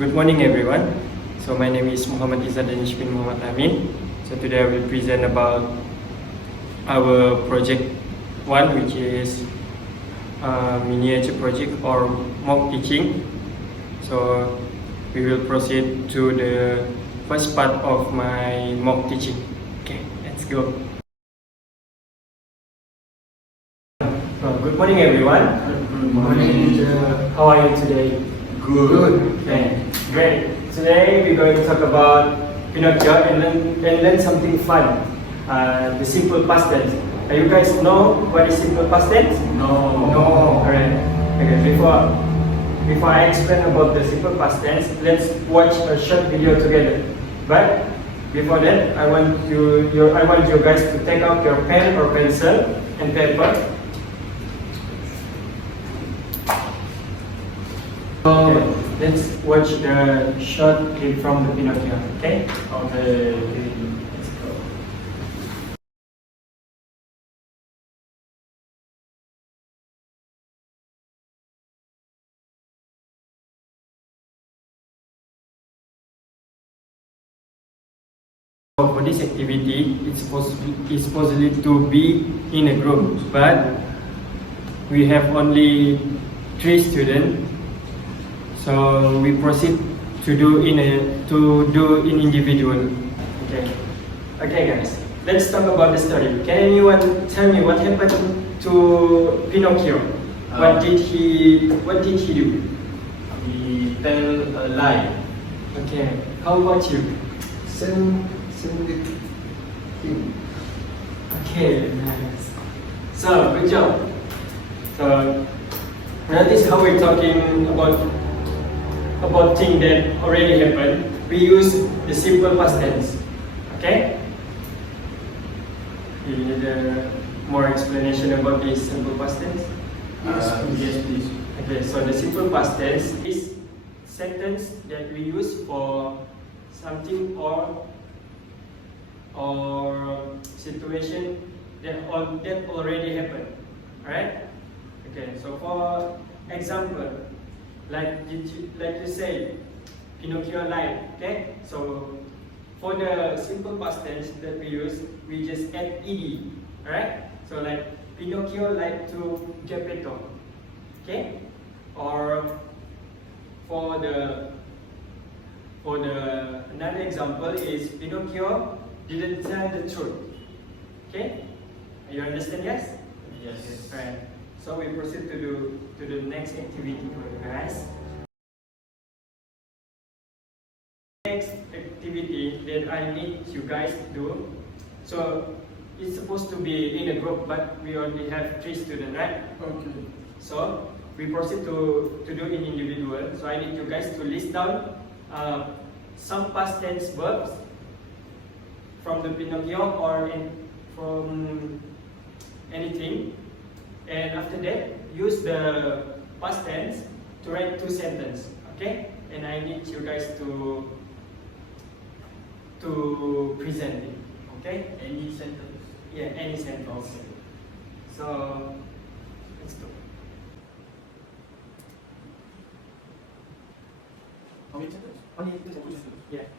Good morning everyone. So my name is Muhammad Izzat Danish bin Muhammad Amin. So today I will present about our project 1, which is miniature project or mock teaching. So we will proceed to the first part of my mock teaching. Okay, let's go. Good morning everyone. Good morning. How are you today? Good. Okay, great. Today we're going to talk about Pinocchio and learn something fun. The simple past tense. You guys know what is simple past tense? No. Alright. Okay. Before I explain about the simple past tense, let's watch a short video together. But before that, I want you guys to take out your pen or pencil and paper. So let's watch the short clip from the Pinocchio, okay? Okay. Let's go. For this activity, it's supposedly to be in a group, but we have only 3 students. So we proceed to do in individual. Okay guys. Let's talk about the story. Can anyone tell me what happened to Pinocchio? What did he do? He tell a lie. Okay. How about you? Send with him. Okay, nice. So good job. So notice how we're talking about things that already happened. We use the simple past tense. Okay? You need more explanation about this simple past tense? Yes, please. Okay, so the simple past tense is sentence that we use for something or situation that already happened. Alright? Okay, so for example, like you say, Pinocchio lied. Okay, so for the simple past tense that we use, we just add ed. Alright, so like Pinocchio lied to Geppetto. Okay, or for the another example is Pinocchio didn't tell the truth. Okay, you understand? Yes. Yes. Alright. So we proceed to the next activity for you guys. Next activity that I need you guys to do. So it's supposed to be in a group, but we only have 3 students, right? Okay. So we proceed to do in individual. So I need you guys to list down some past tense verbs from the Pinocchio or from anything. And after that, use the past tense to write 2 sentences, okay? And I need you guys to present it, okay? Any sentence? Yeah, any sentence. Okay. So let's go. How many sentences? Only 2 sentences. Yeah.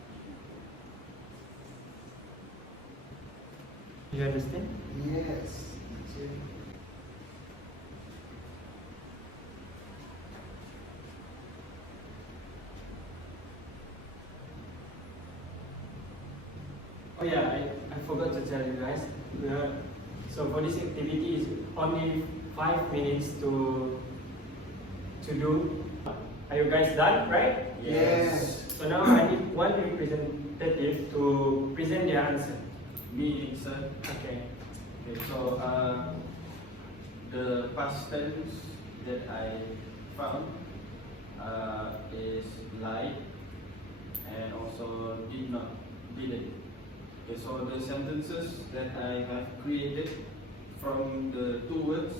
You understand? Yes. Oh yeah, I forgot to tell you guys. So for this activity is only 5 minutes to do. Are you guys done, right? Yes. So now I need one representative to present their answer. Me, sir. Okay. Okay, so the past tense that I found is lied and also didn't. Okay, so the sentences that I have created from the 2 words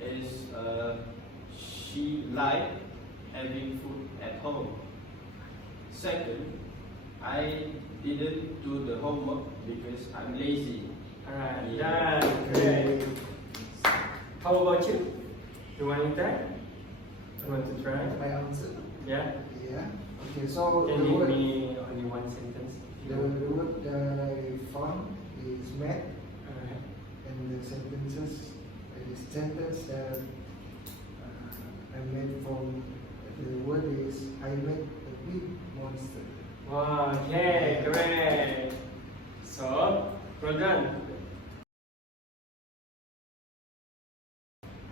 is she lied having food at home. Second, I didn't do the homework because I'm lazy. Alright, Yeah. done. Great. How about you? You want to try? You want to try? My answer? Yeah? Yeah. Okay, so Can the you give word, me only one sentence? the word that I found is met, Alright. and the sentence that I made from the word is I met a big monster. Wow, okay, great. So, well done.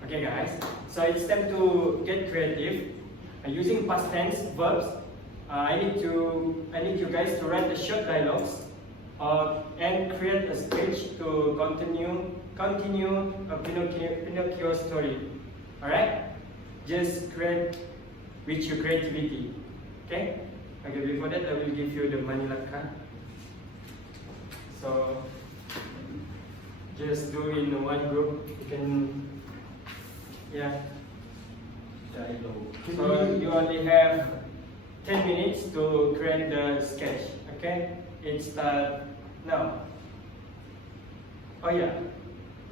Okay guys, so it's time to get creative. Using past tense verbs, I need you guys to write the short dialogues and create a sketch to continue a Pinocchio story. Alright? Just create with your creativity. Okay? Okay, before that I will give you the manila card. So just do in one group. You can, yeah. Dialogue. So you only have 10 minutes to create the sketch. Okay? It's now. Oh yeah.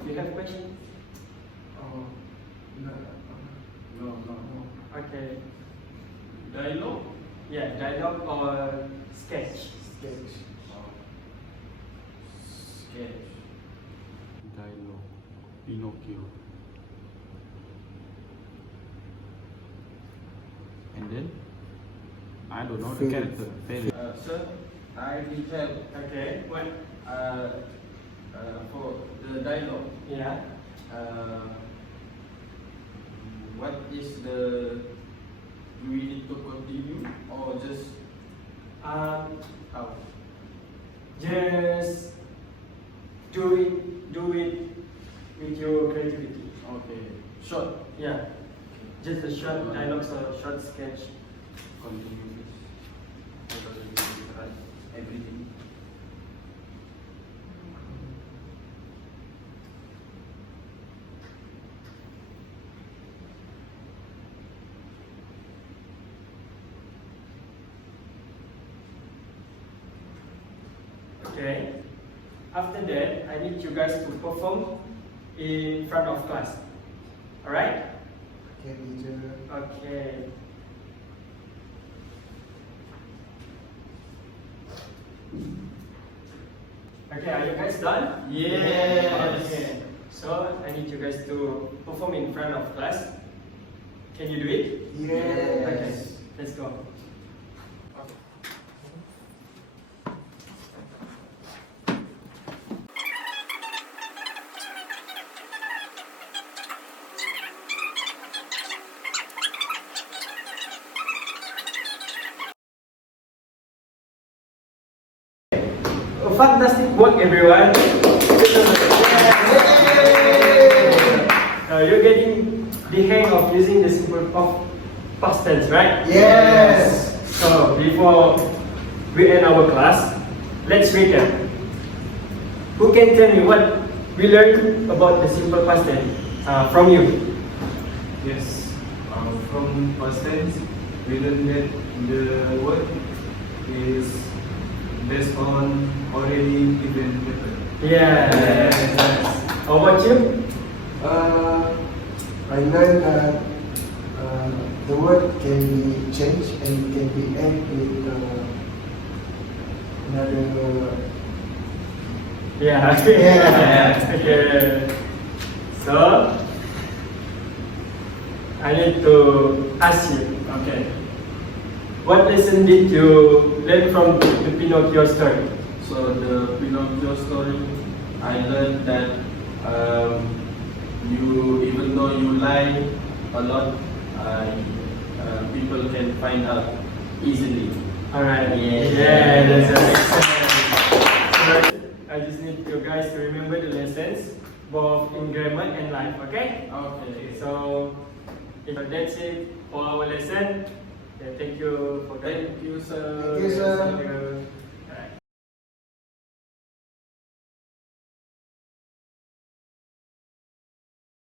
Do you have questions? Oh, no. No. Okay. Dialogue. Yeah, dialogue or sketch. Sketch. Sketch. Dialogue, Pinocchio. And then, I don't know the Fairy. character. Fairy. Sir, I need help. Okay. What? For the dialogue. Yeah. What is the? Do we need to continue or just how? Just do it with your creativity. Okay. Short. Yeah. Just a short dialogue or short sketch. Continue this. Because we will write everything. Okay. After that, I need you guys to perform in front of class. Alright? Okay, teacher. Okay. Okay, are you guys done? Yes. Okay. So I need you guys to perform in front of class. Can you do it? Yes. Okay. Let's go. Fantastic work, everyone. You're getting the hang of using the simple past tense, right? Yes. So before we end our class, let's recap. Who can tell me what we learned about the simple past tense from you? Yes, from past tense, we learned that the word is based on already given method. Yes. How about you? I learned that the word can be changed and can be added with another. Yeah. Yeah. Okay. So I need to ask you. Okay. What lesson did you learn from the Pinocchio story? So the Pinocchio story, I learned that even though you lie a lot, people can find out easily. Alright. Yeah. That's excellent. I just need you guys to remember the lessons, both in grammar and life, okay? Okay. So that's it for our lesson. Okay, thank you for that. Thank you, sir. Thank you, sir. Thank you.